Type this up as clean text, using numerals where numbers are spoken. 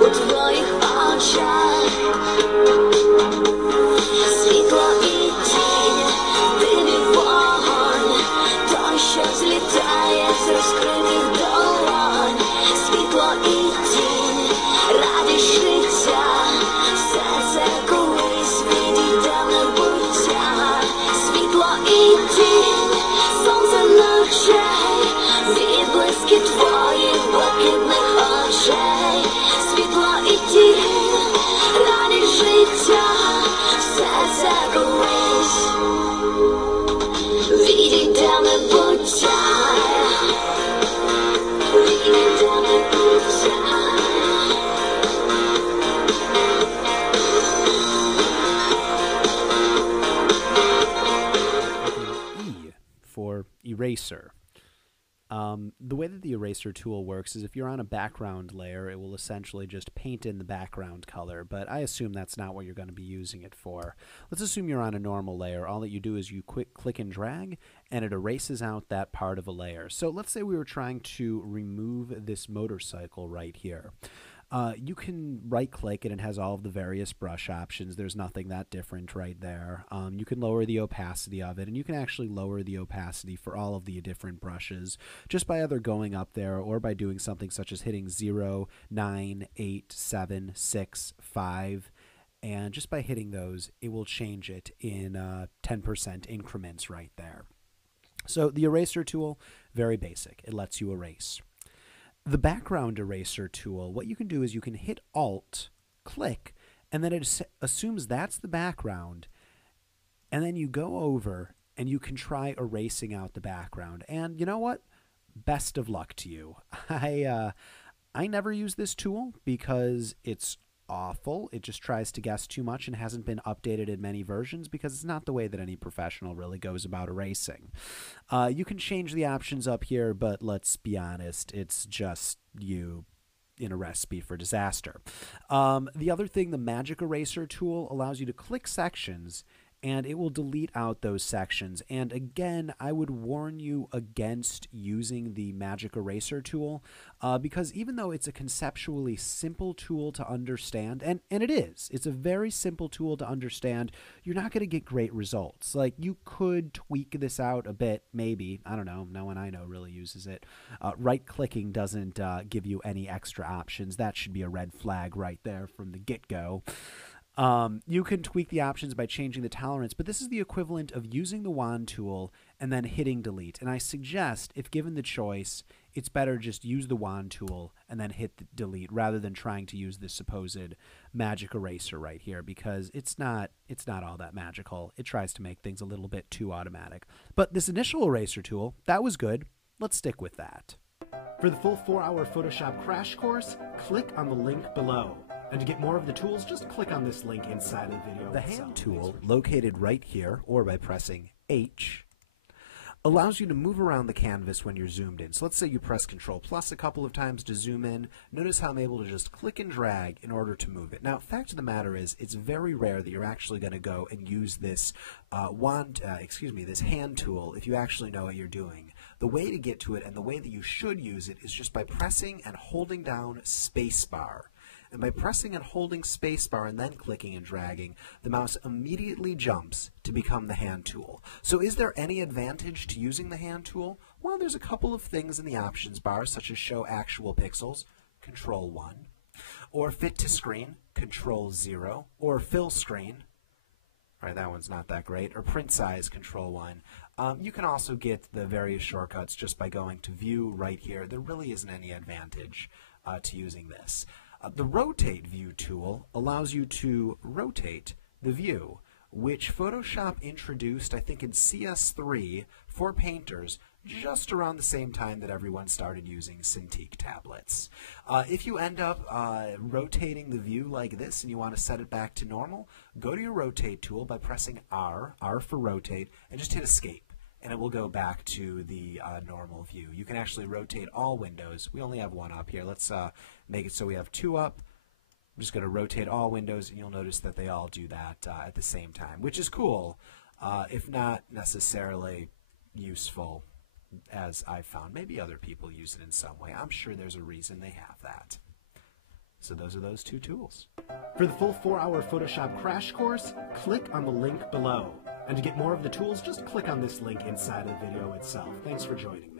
у твоїх очах. Світло і тінь, дим і вогонь, той, що злітає з розкритих долонь. Світло і тінь, радість життя, все це колись відійде в небуття. Світло і тінь, сонце ночей, відблиски твоїх блакитних очей. Світло і тінь, радість життя, все це колись відійде в небуття. Відійде в небуття. E for eraser. The way that the eraser tool works is if you're on a background layer, it will essentially just paint in the background color, but I assume that's not what you're going to be using it for. Let's assume you're on a normal layer. All that you do is you click and drag, and it erases out that part of a layer. So let's say we were trying to remove this motorcycle right here. You can right-click and it has all of the various brush options. There's nothing that different right there. You can lower the opacity of it, and you can actually lower the opacity for all of the different brushes just by either going up there or by doing something such as hitting 0, 9, 8, 7, 6, 5. And just by hitting those, it will change it in 10% increments right there. So the eraser tool, very basic. It lets you erase. The background eraser tool, what you can do is you can hit Alt, click, and then it assumes that's the background, and then you go over and you can try erasing out the background. And you know what? Best of luck to you. I never use this tool because it's awful. It just tries to guess too much and hasn't been updated in many versions because it's not the way that any professional really goes about erasing. You can change the options up here, but let's be honest, it's just you in a recipe for disaster. The other thing, the Magic Eraser tool allows you to click sections and it will delete out those sections. And again, I would warn you against using the Magic Eraser tool because even though it's a conceptually simple tool to understand, and it is, it's a very simple tool to understand, you're not going to get great results. Like, you could tweak this out a bit, maybe. I don't know. No one I know really uses it. Right-clicking doesn't give you any extra options. That should be a red flag right there from the get-go. You can tweak the options by changing the tolerance, but this is the equivalent of using the wand tool and then hitting delete. And I suggest, if given the choice, it's better just use the wand tool and then hit delete rather than trying to use this supposed magic eraser right here because it's not all that magical. It tries to make things a little bit too automatic. But this initial eraser tool, that was good. Let's stick with that. For the full 4-hour Photoshop crash course, click on the link below. And to get more of the tools, just click on this link inside of the video. The hand tool, located right here, or by pressing H, allows you to move around the canvas when you're zoomed in. So let's say you press Ctrl+ a couple of times to zoom in. Notice how I'm able to just click and drag in order to move it. Now, fact of the matter is, it's very rare that you're actually going to go and use this this hand tool if you actually know what you're doing. The way to get to it and the way that you should use it is just by pressing and holding down spacebar. And by pressing and holding spacebar and then clicking and dragging, the mouse immediately jumps to become the hand tool. So is there any advantage to using the hand tool? Well, there's a couple of things in the options bar, such as show actual pixels, Control 1, or fit to screen, Control 0, or fill screen, all right, that one's not that great, or print size, Control 1. You can also get the various shortcuts just by going to View right here. There really isn't any advantage to using this. The Rotate View tool allows you to rotate the view, which Photoshop introduced, I think, in CS3 for painters just around the same time that everyone started using Cintiq tablets. If you end up rotating the view like this and you want to set it back to normal, go to your Rotate tool by pressing R for rotate, and just hit Escape. And it will go back to the normal view. You can actually rotate all windows. We only have one up here. Let's make it so we have two up. I'm just going to rotate all windows, and you'll notice that they all do that at the same time, which is cool, if not necessarily useful, as I've found. Maybe other people use it in some way. I'm sure there's a reason they have that. So those are those two tools. For the full 4-hour Photoshop crash course, click on the link below. And to get more of the tools, just click on this link inside of the video itself. Thanks for joining me.